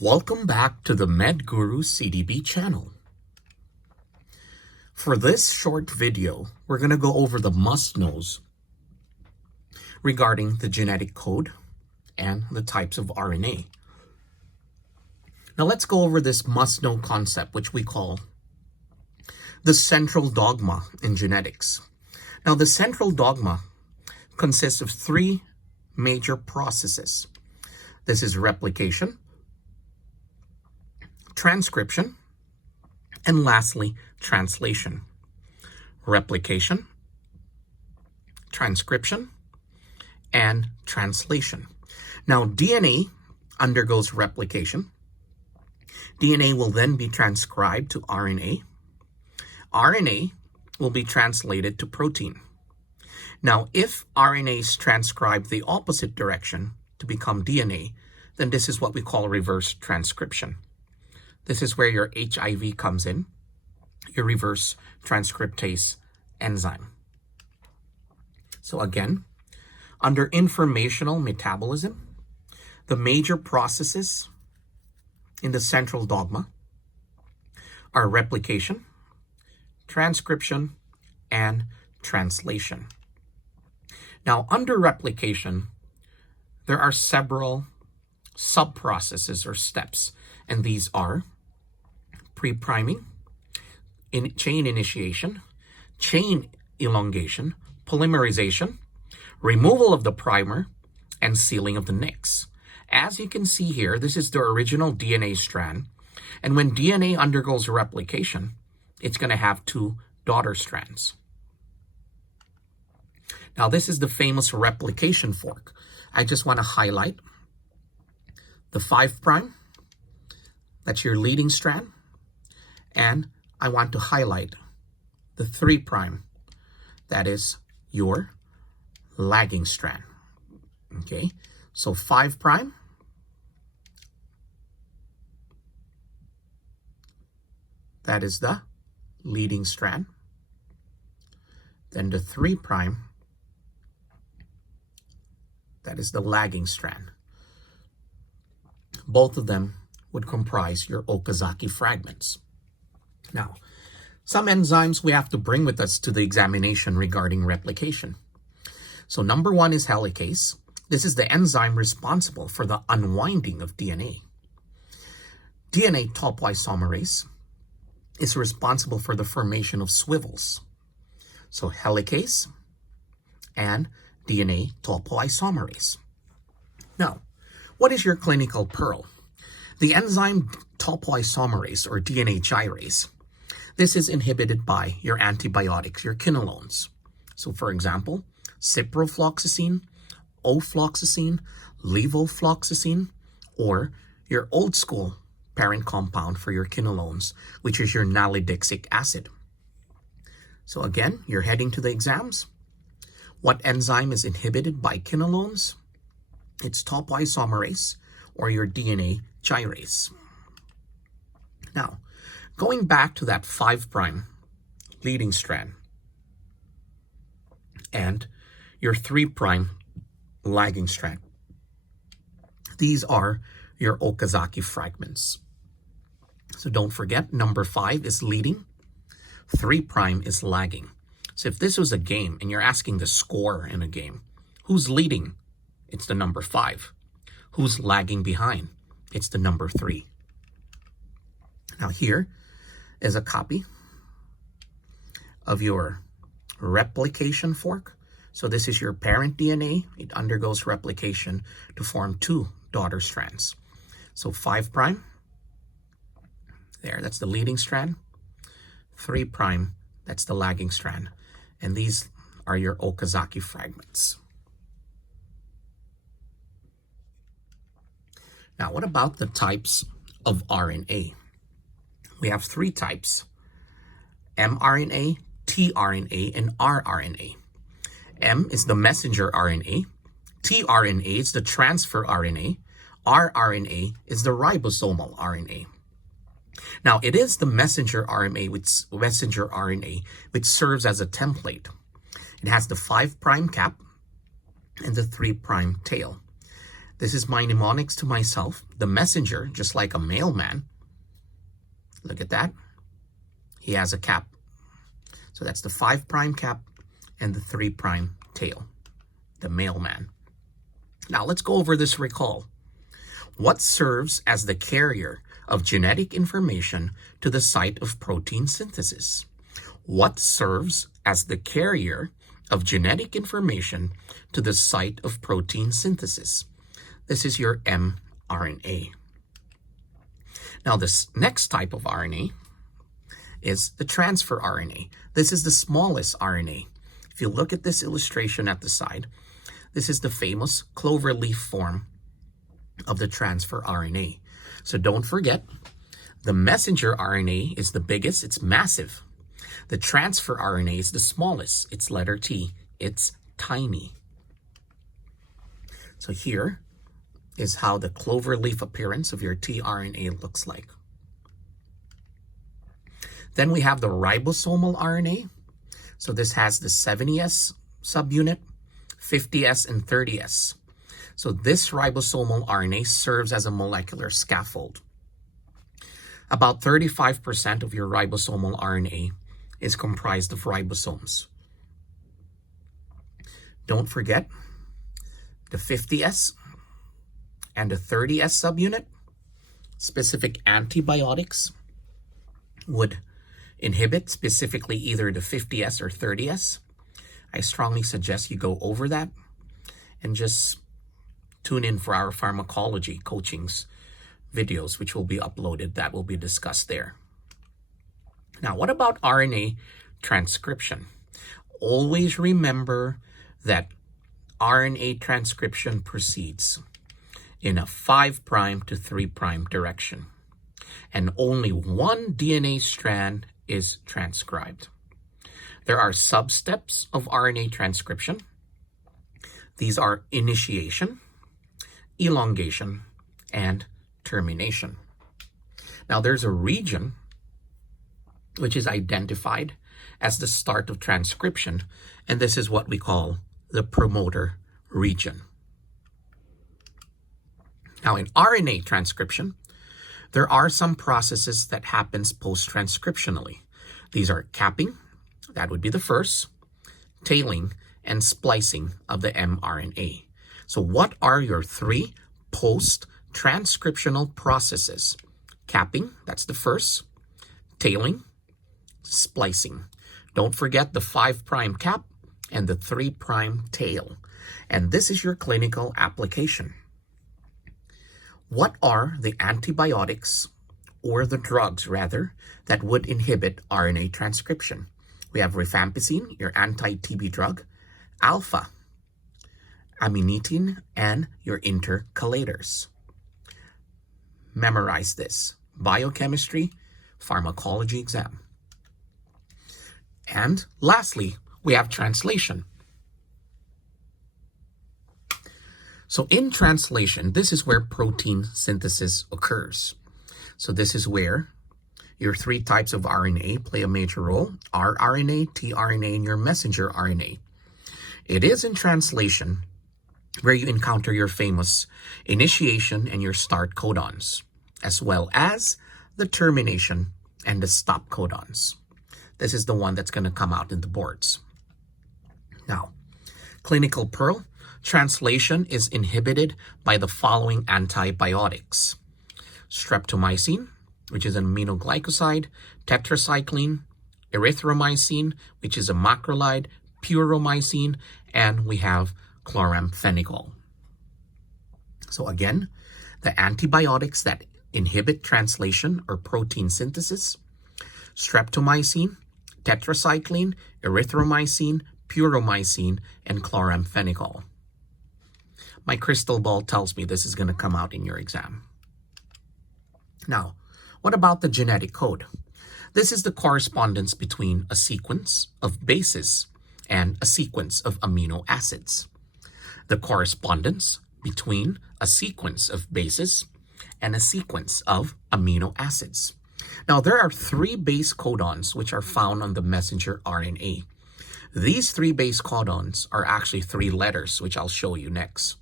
Welcome back to the MedGuru CDB channel. For this short video, we're going to go over the must-knows regarding the genetic code and the types of RNA. Now let's go over this must-know concept, which we call the central dogma in genetics. Now the central dogma consists of three major processes. This is replication, transcription, and lastly, translation. Replication, transcription, and translation. Now, DNA undergoes replication. DNA will then be transcribed to RNA. RNA will be translated to protein. Now, if RNA is transcribed the opposite direction to become DNA, then this is what we call reverse transcription. This is where your HIV comes in, your reverse transcriptase enzyme. So again, under informational metabolism, the major processes in the central dogma are replication, transcription, and translation. Now, under replication, there are several sub-processes or steps, and these are pre-priming, chain initiation, chain elongation, polymerization, removal of the primer, and sealing of the nicks. As you can see here, this is the original DNA strand, and when DNA undergoes replication, it's going to have two daughter strands. Now, this is the famous replication fork. I just want to highlight the 5', that's your leading strand, and I want to highlight the 3', that is your lagging strand. Okay, so 5', that is the leading strand. Then the 3', that is the lagging strand. Both of them would comprise your Okazaki fragments. Now, some enzymes we have to bring with us to the examination regarding replication. So number one is helicase. This is the enzyme responsible for the unwinding of DNA. DNA topoisomerase is responsible for the formation of swivels. So helicase and DNA topoisomerase. Now, what is your clinical pearl? The enzyme topoisomerase or DNA gyrase. This is inhibited by your antibiotics, your quinolones. So for example, ciprofloxacin, ofloxacin, levofloxacin, or your old school parent compound for your quinolones, which is your nalidixic acid. So again, you're heading to the exams. What enzyme is inhibited by quinolones? It's topoisomerase or your DNA gyrase. Now, going back to that 5' leading strand and your 3' lagging strand. These are your Okazaki fragments. So don't forget, number 5 is leading, 3' is lagging. So if this was a game and you're asking the score in a game, who's leading? It's the number 5. Who's lagging behind? It's the number 3. Now here is a copy of your replication fork. So this is your parent DNA. It undergoes replication to form two daughter strands. So 5', there, that's the leading strand. 3', that's the lagging strand. And these are your Okazaki fragments. Now, what about the types of RNA? We have three types: mRNA, tRNA, and rRNA. M is the messenger RNA, tRNA is the transfer RNA, rRNA is the ribosomal RNA. Now, it is the messenger RNA which serves as a template. It has the 5' cap and the 3' tail. This is my mnemonics to myself, the messenger, just like a mailman. Look at that. He has a cap. So that's the 5' cap and the 3' tail, the mailman. Now let's go over this recall. What serves as the carrier of genetic information to the site of protein synthesis? What serves as the carrier of genetic information to the site of protein synthesis? This is your mRNA. Now this next type of RNA is the transfer RNA. This is the smallest RNA. If you look at this illustration at the side, this is the famous clover leaf form of the transfer RNA. So don't forget, the messenger RNA is the biggest, it's massive. The transfer RNA is the smallest, it's letter T, it's tiny. So here is how the clover leaf appearance of your tRNA looks like. Then we have the ribosomal RNA. So this has the 70S subunit, 50S, and 30S. So this ribosomal RNA serves as a molecular scaffold. About 35% of your ribosomal RNA is comprised of ribosomes. Don't forget the 50S and the 30S subunit. Specific antibiotics would inhibit specifically either the 50S or 30S. I strongly suggest you go over that and just tune in for our pharmacology coachings videos, which will be uploaded. That will be discussed there. Now, what about RNA transcription? Always remember that RNA transcription proceeds in a 5' to 3' direction, and only one DNA strand is transcribed. There are sub-steps of RNA transcription. These are initiation, elongation, and termination. Now, there's a region which is identified as the start of transcription, and this is what we call the promoter region. Now, in RNA transcription, there are some processes that happens post-transcriptionally. These are capping, that would be the first, tailing, and splicing of the mRNA. So what are your 3 post-transcriptional processes? Capping, that's the first, tailing, splicing. Don't forget the 5' cap and the 3' tail. And this is your clinical application. What are the antibiotics, or the drugs rather, that would inhibit RNA transcription? We have rifampicin, your anti-TB drug, alpha, aminitin, and your intercalators. Memorize this. Biochemistry, pharmacology exam. And lastly, we have translation. So in translation, this is where protein synthesis occurs. So this is where your 3 types of RNA play a major role: rRNA, tRNA, and your messenger RNA. It is in translation where you encounter your famous initiation and your start codons, as well as the termination and the stop codons. This is the one that's going to come out in the boards. Now, clinical pearl, translation is inhibited by the following antibiotics: streptomycin, which is an aminoglycoside, tetracycline, erythromycin, which is a macrolide, puromycin, and we have chloramphenicol. So again, the antibiotics that inhibit translation or protein synthesis: streptomycin, tetracycline, erythromycin, puromycin, and chloramphenicol. My crystal ball tells me this is going to come out in your exam. Now, what about the genetic code? This is the correspondence between a sequence of bases and a sequence of amino acids. The correspondence between a sequence of bases and a sequence of amino acids. Now, there are 3 base codons which are found on the messenger RNA. These 3 base codons are actually 3 letters, which I'll show you next.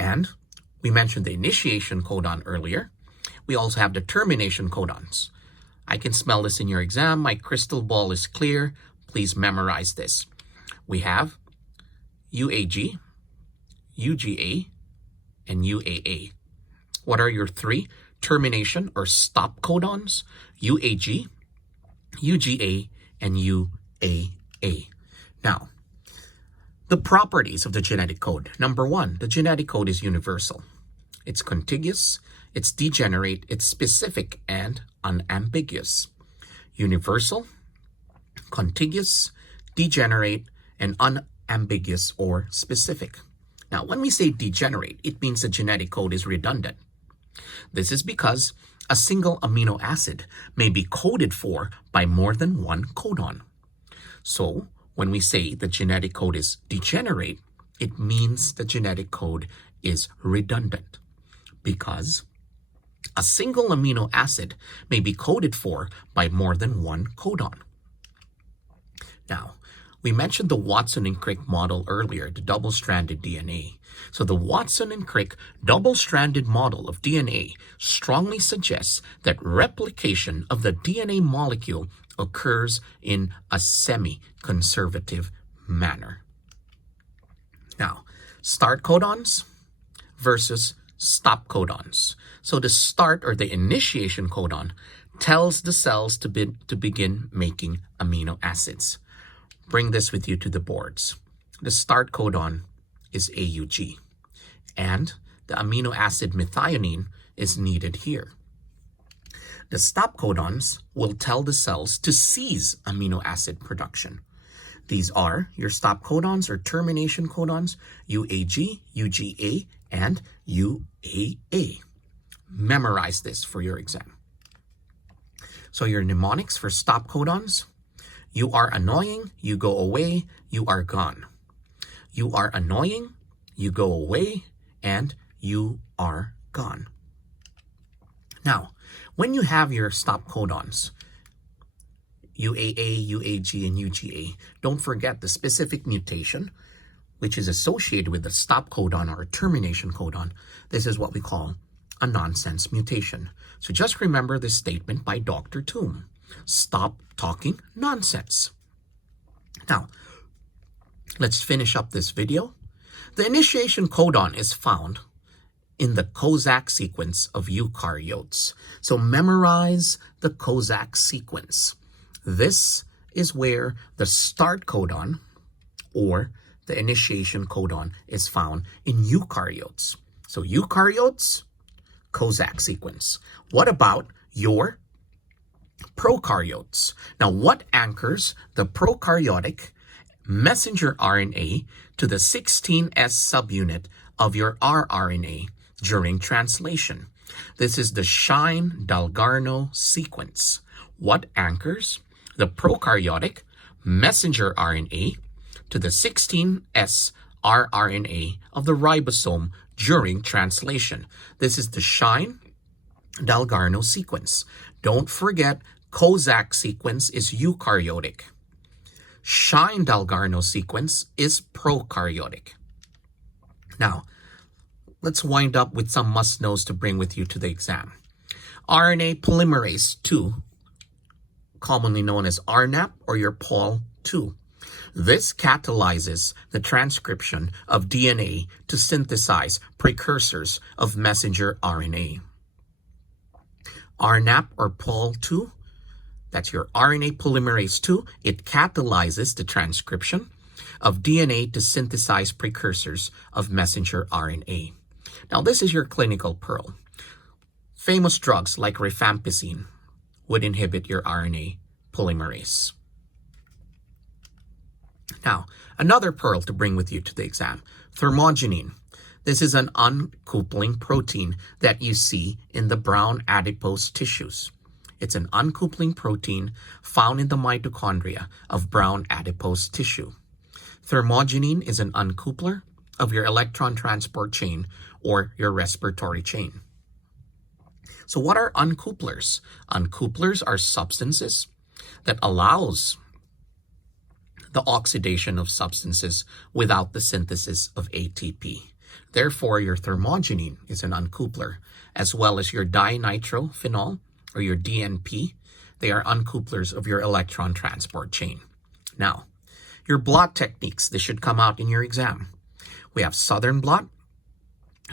And we mentioned the initiation codon earlier. We also have the termination codons. I can smell this in your exam. My crystal ball is clear. Please memorize this. We have UAG, UGA, and UAA. What are your three termination or stop codons? UAG, UGA, and UAA. Now, the properties of the genetic code. Number one, the genetic code is universal. It's contiguous, it's degenerate, it's specific, and unambiguous. Universal, contiguous, degenerate, and unambiguous or specific. Now, when we say degenerate, it means the genetic code is redundant. This is because a single amino acid may be coded for by more than one codon. So, when we say the genetic code is degenerate, it means the genetic code is redundant because a single amino acid may be coded for by more than one codon. Now, we mentioned the Watson and Crick model earlier, the double-stranded DNA. So the Watson and Crick double-stranded model of DNA strongly suggests that replication of the DNA molecule occurs in a semi-conservative manner. Now, start codons versus stop codons. So the start or the initiation codon tells the cells to begin making amino acids. Bring this with you to the boards. The start codon is AUG, and the amino acid methionine is needed here. The stop codons will tell the cells to cease amino acid production. These are your stop codons or termination codons, UAG, UGA, and UAA. Memorize this for your exam. So your mnemonics for stop codons: you are annoying, you go away, you are gone. You are annoying, you go away, and you are gone. Now, when you have your stop codons, UAA, UAG, and UGA, don't forget the specific mutation, which is associated with the stop codon or termination codon. This is what we call a nonsense mutation. So just remember this statement by Dr. Toom. Stop talking nonsense. Now, let's finish up this video. The initiation codon is found in the Kozak sequence of eukaryotes. So memorize the Kozak sequence. This is where the start codon or the initiation codon is found in eukaryotes. So eukaryotes, Kozak sequence. What about your prokaryotes? Now, what anchors the prokaryotic messenger RNA to the 16S subunit of your rRNA during translation? This is the Shine-Dalgarno sequence. What anchors the prokaryotic messenger RNA to the 16S rRNA of the ribosome during translation? This is the Shine-Dalgarno sequence. Don't forget, Kozak sequence is eukaryotic. Shine-Dalgarno sequence is prokaryotic. Now, let's wind up with some must-knows to bring with you to the exam. RNA polymerase 2, commonly known as RNAP or your Pol2. This catalyzes the transcription of DNA to synthesize precursors of messenger RNA. RNAP or Pol2, that's your RNA polymerase 2. It catalyzes the transcription of DNA to synthesize precursors of messenger RNA. Now, this is your clinical pearl. Famous drugs like rifampicin would inhibit your RNA polymerase. Now, another pearl to bring with you to the exam, thermogenin. This is an uncoupling protein that you see in the brown adipose tissues. It's an uncoupling protein found in the mitochondria of brown adipose tissue. Thermogenin is an uncoupler of your electron transport chain or your respiratory chain. So what are uncouplers? Uncouplers are substances that allows the oxidation of substances without the synthesis of ATP. Therefore, your thermogenine is an uncoupler, as well as your dinitrophenol, or your DNP. They are uncouplers of your electron transport chain. Now, your blot techniques, this should come out in your exam. We have southern blot,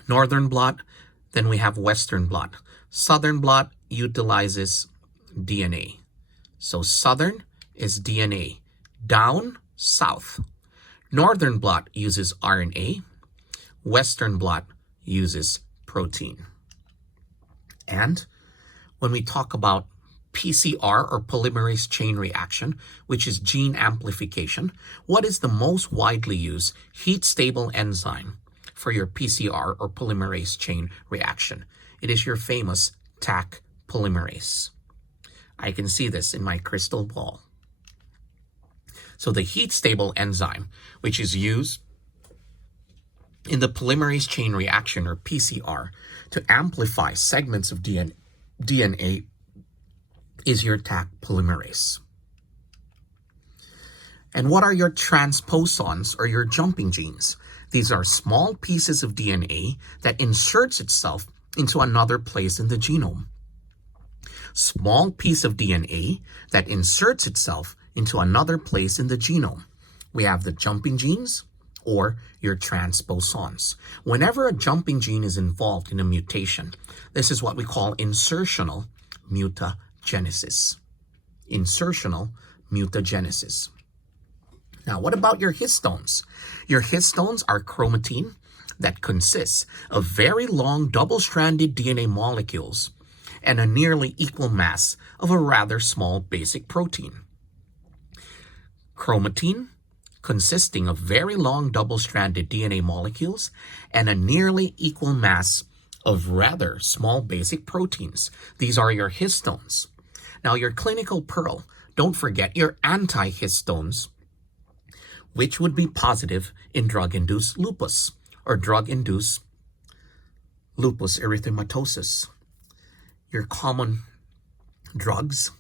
northern blot, then we have western blot. Southern blot utilizes DNA. So southern is DNA, down, south. Northern blot uses RNA. Western blot uses protein. And when we talk about PCR, or polymerase chain reaction, which is gene amplification, what is the most widely used heat-stable enzyme for your PCR, or polymerase chain reaction? It is your famous Taq polymerase. I can see this in my crystal ball. So the heat-stable enzyme, which is used in the polymerase chain reaction, or PCR, to amplify segments of DNA is your Taq polymerase. And what are your transposons, or your jumping genes? These are small pieces of DNA that inserts itself into another place in the genome. Small piece of DNA that inserts itself into another place in the genome. We have the jumping genes, or your transposons. Whenever a jumping gene is involved in a mutation, this is what we call insertional mutagenesis. Insertional mutagenesis. Now, what about your histones? Your histones are chromatin that consists of very long double-stranded DNA molecules and a nearly equal mass of a rather small basic protein. Chromatin consisting of very long double-stranded DNA molecules and a nearly equal mass of rather small basic proteins. These are your histones. Now, your clinical pearl, don't forget your antihistones, which would be positive in drug-induced lupus, or drug-induced lupus erythematosus. Your common drugs,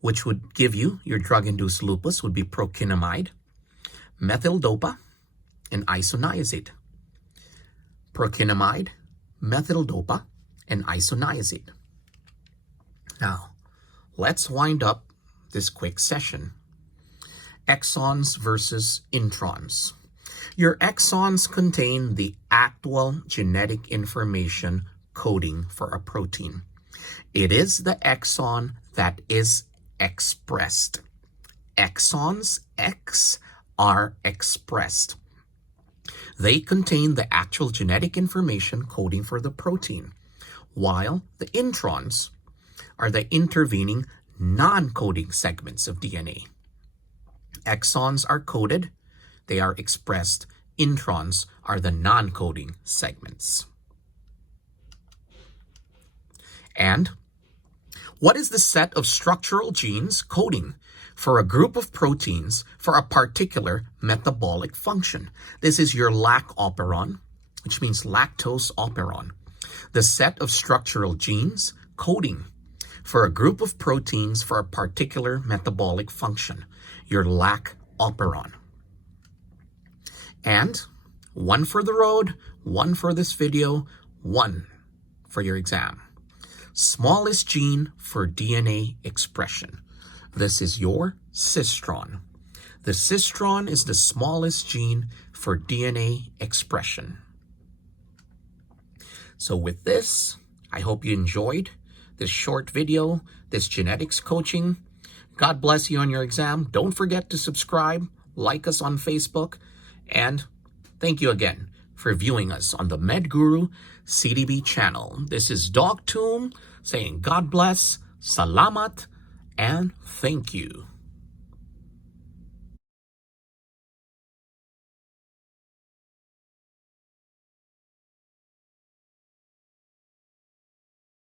which would give you your drug-induced lupus, would be prokinamide, methyldopa, and isoniazid. Prokinamide, methyldopa, and isoniazid. Now, let's wind up this quick session. Exons versus introns. Your exons contain the actual genetic information coding for a protein. It is the exon that is expressed. Exons, X, are expressed. They contain the actual genetic information coding for the protein, while the introns are the intervening non-coding segments of DNA. Exons are coded, they are expressed. Introns are the non-coding segments. And what is the set of structural genes coding for a group of proteins for a particular metabolic function? This is your LAC operon, which means lactose operon. The set of structural genes coding for a group of proteins for a particular metabolic function, your LAC operon. And one for the road, one for this video, one for your exam. Smallest gene for DNA expression. This is your cistron. The cistron is the smallest gene for DNA expression. So with this, I hope you enjoyed this short video, this genetics coaching. God bless you on your exam. Don't forget to subscribe, like us on Facebook, and thank you again for viewing us on the MedGuru CDB channel. This is Doc Toom saying God bless, salamat, and thank you.